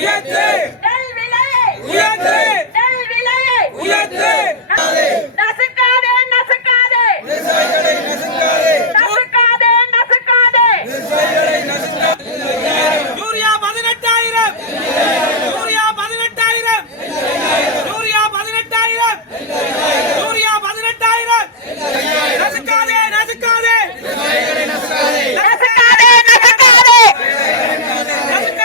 உயர்த்து நெல் விலையை உயர்த்து நெல் விலையை உயர்த்து நசுக்காதே நசுக்காதே விவசாயிகளை நசுக்காதே நசுக்காதே நசுக்காதே விவசாயிகளை நசுக்காதே யூரியா 18000 யூரியா 18000 யூரியா 18000 யூரியா 18000 நசுக்காதே நசுக்காதே விவசாயிகளை நசுக்காதே நசுக்காதே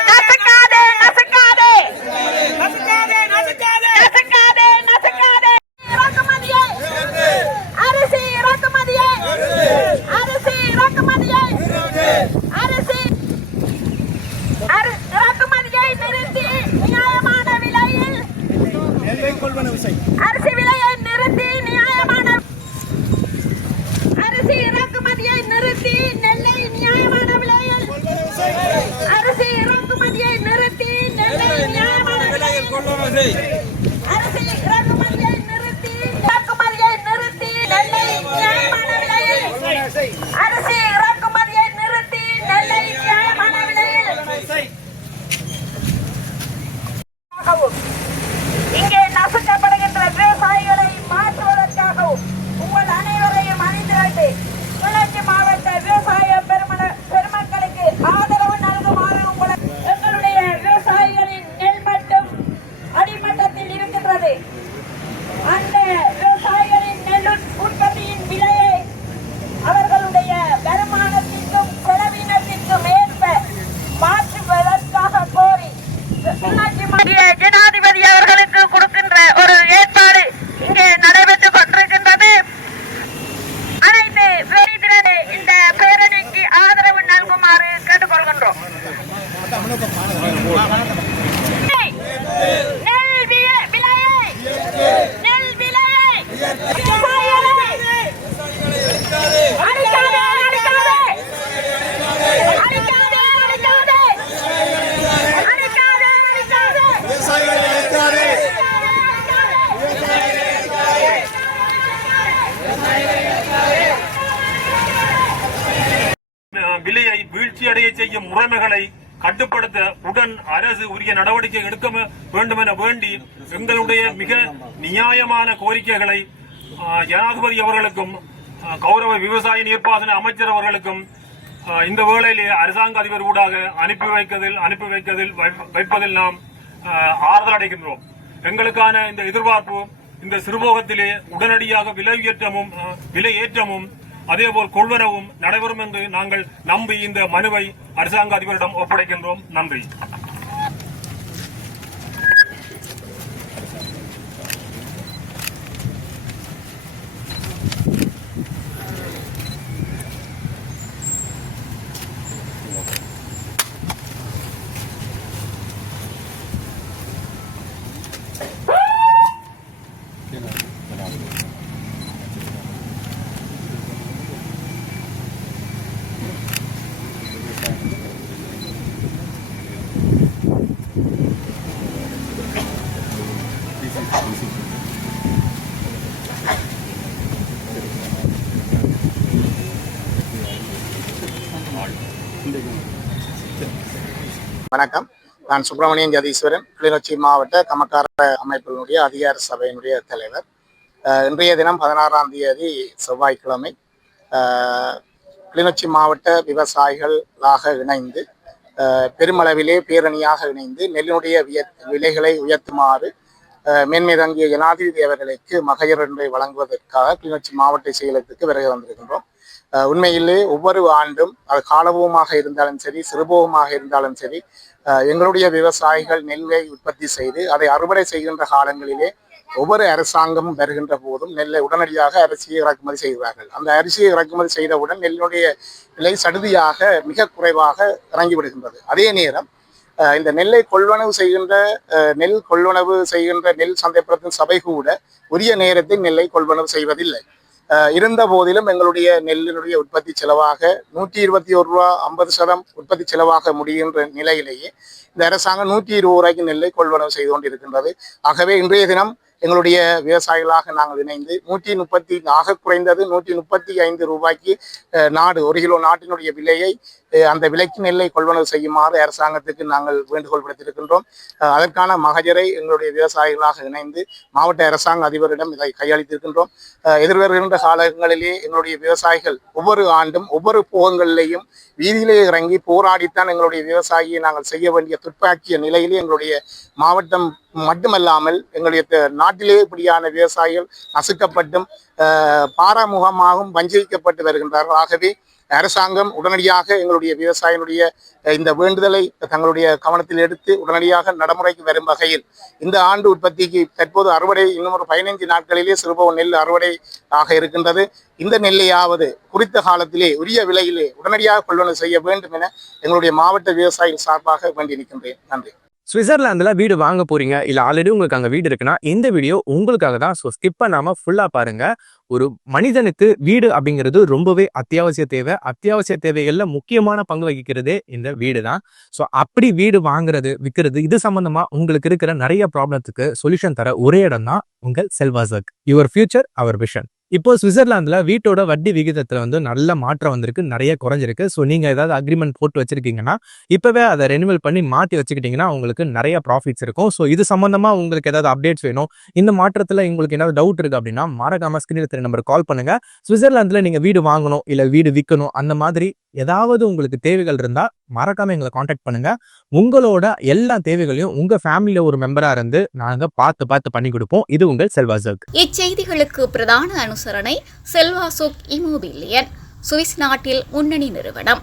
நசுக்காதே நசுக்காதே நசுக்காதே நசுக்காதே நசுக்காதே நசுக்காதே நசுக்காதே இறக்குமதியை அரிசி இறக்குமதியை அரிசி இறக்குமதியை அரிசி இறக்குமதியை நிறுத்தி நியாயமான விலையில் அரிசி விலையை நிறுத்தி நியாயமான அரிசி இறக்குமதியை நிறுத்தி நெல்லை நியாயமான விலையில் அரிசி இறக்குமதியை நிறுத்தி நெல்லை நியாயமான விலையில் அரிசி இறக்குமதியை நிறுத்தி நெல்லை நியாயமான விலையில் அரிசி இறக்குமதியை நிறுத்தி நெல்லை நியாயமான விலையில் இங்கே நசுக்கப்படுகின்ற விவசாயிகளை மாற்றுவதற்காகவும் உங்கள் அனைவரையும் அணிதிரட்டு கிளர்ச்சி மாவட்ட விவசாய பெருமக்களுக்கு ஆதரவு நல்குமாறு எங்களுடைய விவசாயிகளின் நெல் மட்டும் அடிமட்டத்தில் இருக்கின்றது. அந்த விவசாயிகளின் நெல் உற்பத்தியின் விலையை அவர்களுடைய வருமானத்திற்கும் செலவினத்திற்கும் ஏற்ப மாற்றுவதற்காக கோரி ஜனாதிபதி அவர்களுக்கு கொடுக்கின்ற ஒரு ஏற்பாடு இங்கே நடைபெற்றுக் கொண்டிருக்கின்றது. அனைத்து பேரிடரே இந்த பேரணிக்கு ஆதரவு நல்குமாறு கேட்டுக்கொள்கின்றோம். நெல் விலையை நெல் விலையை அடிக்காதே அடிக்காதே அடிக்காதே அடிக்காதே அடிக்காதே விலையை வீழ்ச்சியடைய செய்யும் முறைமைகளை கட்டுப்படுத்த உடன் அரசு உரிய நடவடிக்கை எடுக்க வேண்டும் என வேண்டி எங்களுடைய மிக நியாயமான கோரிக்கைகளை ஜனாதிபதி அவர்களுக்கும் கௌரவ விவசாய நீர்ப்பாசன அமைச்சர் அவர்களுக்கும் இந்த வேளையிலே அரசாங்க அதிபர் ஊடாக அனுப்பி வைப்பதில் நாம் ஆறுதல் அடைகின்றோம். எங்களுக்கான இந்த எதிர்பார்ப்பு இந்த சிறுபோகத்திலே உடனடியாக விலை ஏற்றமும் அதேபோல் கொள்வனவும் நடைபெறும் என்று நாங்கள் நம்பி இந்த மனுவை அரசாங்க அதிபரிடம் ஒப்படைக்கின்றோம். நன்றி. வணக்கம். நான் சுப்பிரமணியன் ஜதீஸ்வரன், கிளிநொச்சி மாவட்ட கமக்கார அமைப்பினுடைய அதிகார சபையினுடைய தலைவர். இன்றைய தினம் 16ஆம் தேதி செவ்வாய்க்கிழமை கிளிநொச்சி மாவட்ட விவசாயிகளாக இணைந்து பெருமளவிலே பேரணியாக இணைந்து நெல்லினுடைய விலைகளை உயர்த்துமாறு மேன்மை தங்கிய ஜனாதிபதி அவர்களுக்கு மகஜர் ஒன்றை வழங்குவதற்காக கிளிநொச்சி மாவட்ட செயலகத்துக்கு வருகை வந்திருக்கின்றோம். உண்மையிலே ஒவ்வொரு ஆண்டும் அது காலபோகமாக இருந்தாலும் சரி, சிறுபோகமாக இருந்தாலும் சரி, எங்களுடைய விவசாயிகள் நெல்லை உற்பத்தி செய்து அதை அறுவடை செய்கின்ற காலங்களிலே ஒவ்வொரு அரசாங்கமும் வருகின்ற போதும் நெல்லை உடனடியாக அரிசியை இறக்குமதி செய்கிறார்கள். அந்த அரிசியை இறக்குமதி செய்தவுடன் நெல்லுடைய விலை சடுதியாக மிக குறைவாக இறங்கிவிடுகின்றது. அதே நேரம் இந்த நெல்லை கொள்வனவு செய்கின்ற நெல் சந்தைப்படுத்தும் சபை கூட உரிய நேரத்தில் நெல்லை கொள்வனவு செய்வதில்லை. இருந்த போதிலும் எங்களுடைய நெல்லினுடைய உற்பத்தி செலவாக 121 ரூபா 50% உற்பத்தி செலவாக முடிகின்ற நிலையிலேயே இந்த அரசாங்கம் 120 ரூபாய்க்கு நெல்லை கொள்வனவு செய்து கொண்டிருக்கின்றது. ஆகவே இன்றைய தினம் எங்களுடைய விவசாயிகளாக நாங்கள் இணைந்து 130 ஆக குறைந்தது 135 ரூபாய்க்கு ஒரு கிலோ நாட்டினுடைய விலையை அந்த விலைக்கு நெல்லை கொள்வனவு செய்யுமாறு அரசாங்கத்துக்கு நாங்கள் வேண்டுகோள் விடுத்திருக்கின்றோம். அதற்கான மகஜரை எங்களுடைய விவசாயிகளாக இணைந்து மாவட்ட அரசாங்க அதிபரிடம் இதை கையளித்திருக்கின்றோம். எதிர்வருகின்ற காலங்களிலே எங்களுடைய விவசாயிகள் ஒவ்வொரு ஆண்டும் ஒவ்வொரு போகங்களிலேயும் வீதியிலே இறங்கி போராடித்தான் எங்களுடைய விவசாயியை நாங்கள் செய்ய வேண்டிய துப்பாக்கிய நிலையிலே எங்களுடைய மாவட்டம் மட்டுமல்லாமல் எங்களுடைய நாட்டிலே இப்படியான விவசாயிகள் நசுக்கப்பட்டும் பாராமுகமாகவும் வஞ்சிக்கப்பட்டு வருகின்றார்கள். ஆகவே அரசாங்கம் உடனடியாக எங்களுடைய விவசாயினுடைய இந்த வேண்டுதலை தங்களுடைய கவனத்தில் எடுத்து உடனடியாக நடைமுறைக்கு வரும் வகையில் இந்த ஆண்டு உற்பத்திக்கு தற்போது அறுவடை இன்னும் ஒரு 15 நாட்களிலே சிறுபோக நெல் அறுவடை ஆக இருக்கின்றது. இந்த நெல்லையாவது குறித்த காலத்திலே உரிய விலையிலே உடனடியாக கொள்வனவு செய்ய வேண்டும் என எங்களுடைய மாவட்ட விவசாயிகள் சார்பாக வேண்டி நிற்கின்றேன். நன்றி. சுவிட்சர்லாந்துல வீடு வாங்க போறீங்க, இல்ல ஆல்ரெடி உங்களுக்கு அங்க வீடு இருக்குன்னா இந்த வீடியோ உங்களுக்காக தான். ஸோ ஸ்கிப் பண்ணாம ஃபுல்லா பாருங்க. ஒரு மனிதனுக்கு வீடு அப்படிங்கிறது ரொம்பவே அத்தியாவசிய தேவை. அத்தியாவசிய தேவைகள்ல முக்கியமான பங்கு வகிக்கிறதே இந்த வீடு தான். ஸோ அப்படி வீடு வாங்குறது விற்கிறது இது சம்பந்தமா உங்களுக்கு இருக்கிற நிறைய ப்ராப்ளத்துக்கு சொல்யூஷன் தர ஒரே இடம் தான் உங்கள் செல்வாசக். Your future our vision. இப்போ சுவிட்சர்லாந்துல வீட்டோட வட்டி விகிதத்துல நல்ல மாற்றம் வந்திருக்கு, நிறைய குறைஞ்சிருக்கு. ஸோ நீங்க ஏதாவது அக்ரிமெண்ட் போட்டு வச்சிருக்கீங்கன்னா இப்பவே அதை ரெனிவல் பண்ணி மாற்றி வச்சுக்கிட்டீங்கன்னா உங்களுக்கு நிறைய ப்ராஃபிட்ஸ் இருக்கும். ஸோ இது சம்பந்தமா உங்களுக்கு ஏதாவது அப்டேட்ஸ் வேணும், இந்த மாற்றத்துல உங்களுக்கு ஏதாவது டவுட் இருக்கு அப்படின்னா மறக்காம ஸ்கிரீன்ல தெரிய நம்பர் கால் பண்ணுங்க. சுவிட்சர்லாந்துல நீங்க வீடு வாங்கணும் இல்ல வீடு விற்கணும் அந்த மாதிரி ஏதாவது உங்களுக்கு தேவைகள் இருந்தா மறக்காம எங்களை காண்டாக்ட் பண்ணுங்க. உங்களோட எல்லா தேவைகளையும் உங்க ஃபேமிலியில ஒரு மெம்பரா இருந்து நாங்க பார்த்து பண்ணி கொடுப்போம். இது உங்கள் செல்வாசோக். இச்செய்திகளுக்கு பிரதான அனுசரணை செல்வாசோக் இமோபிலியன், சுவிஸ் நாட்டில் முன்னணி நிறுவனம்.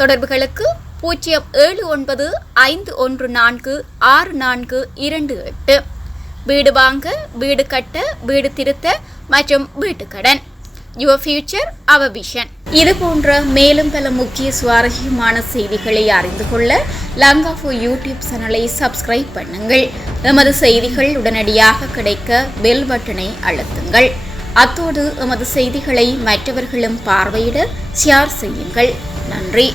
தொடர்புகளுக்கு 07951464428. வீடு வாங்க, வீடு கட்ட, வீடு திருத்த மற்றும் வீட்டுக்கடன். Your future our vision. இது போன்ற மேலும் பல முக்கிய சுவாரஸ்யமான செய்திகளை அறிந்து கொள்ள லங்காஃபோ யூடியூப் சேனலை சப்ஸ்கிரைப் பண்ணுங்கள். எமது செய்திகள் உடனடியாக கிடைக்க பெல் பட்டனை அழுத்துங்கள். அத்தோடு எமது செய்திகளை மற்றவர்களும் பார்வையிட ஷேர் செய்யுங்கள். நன்றி.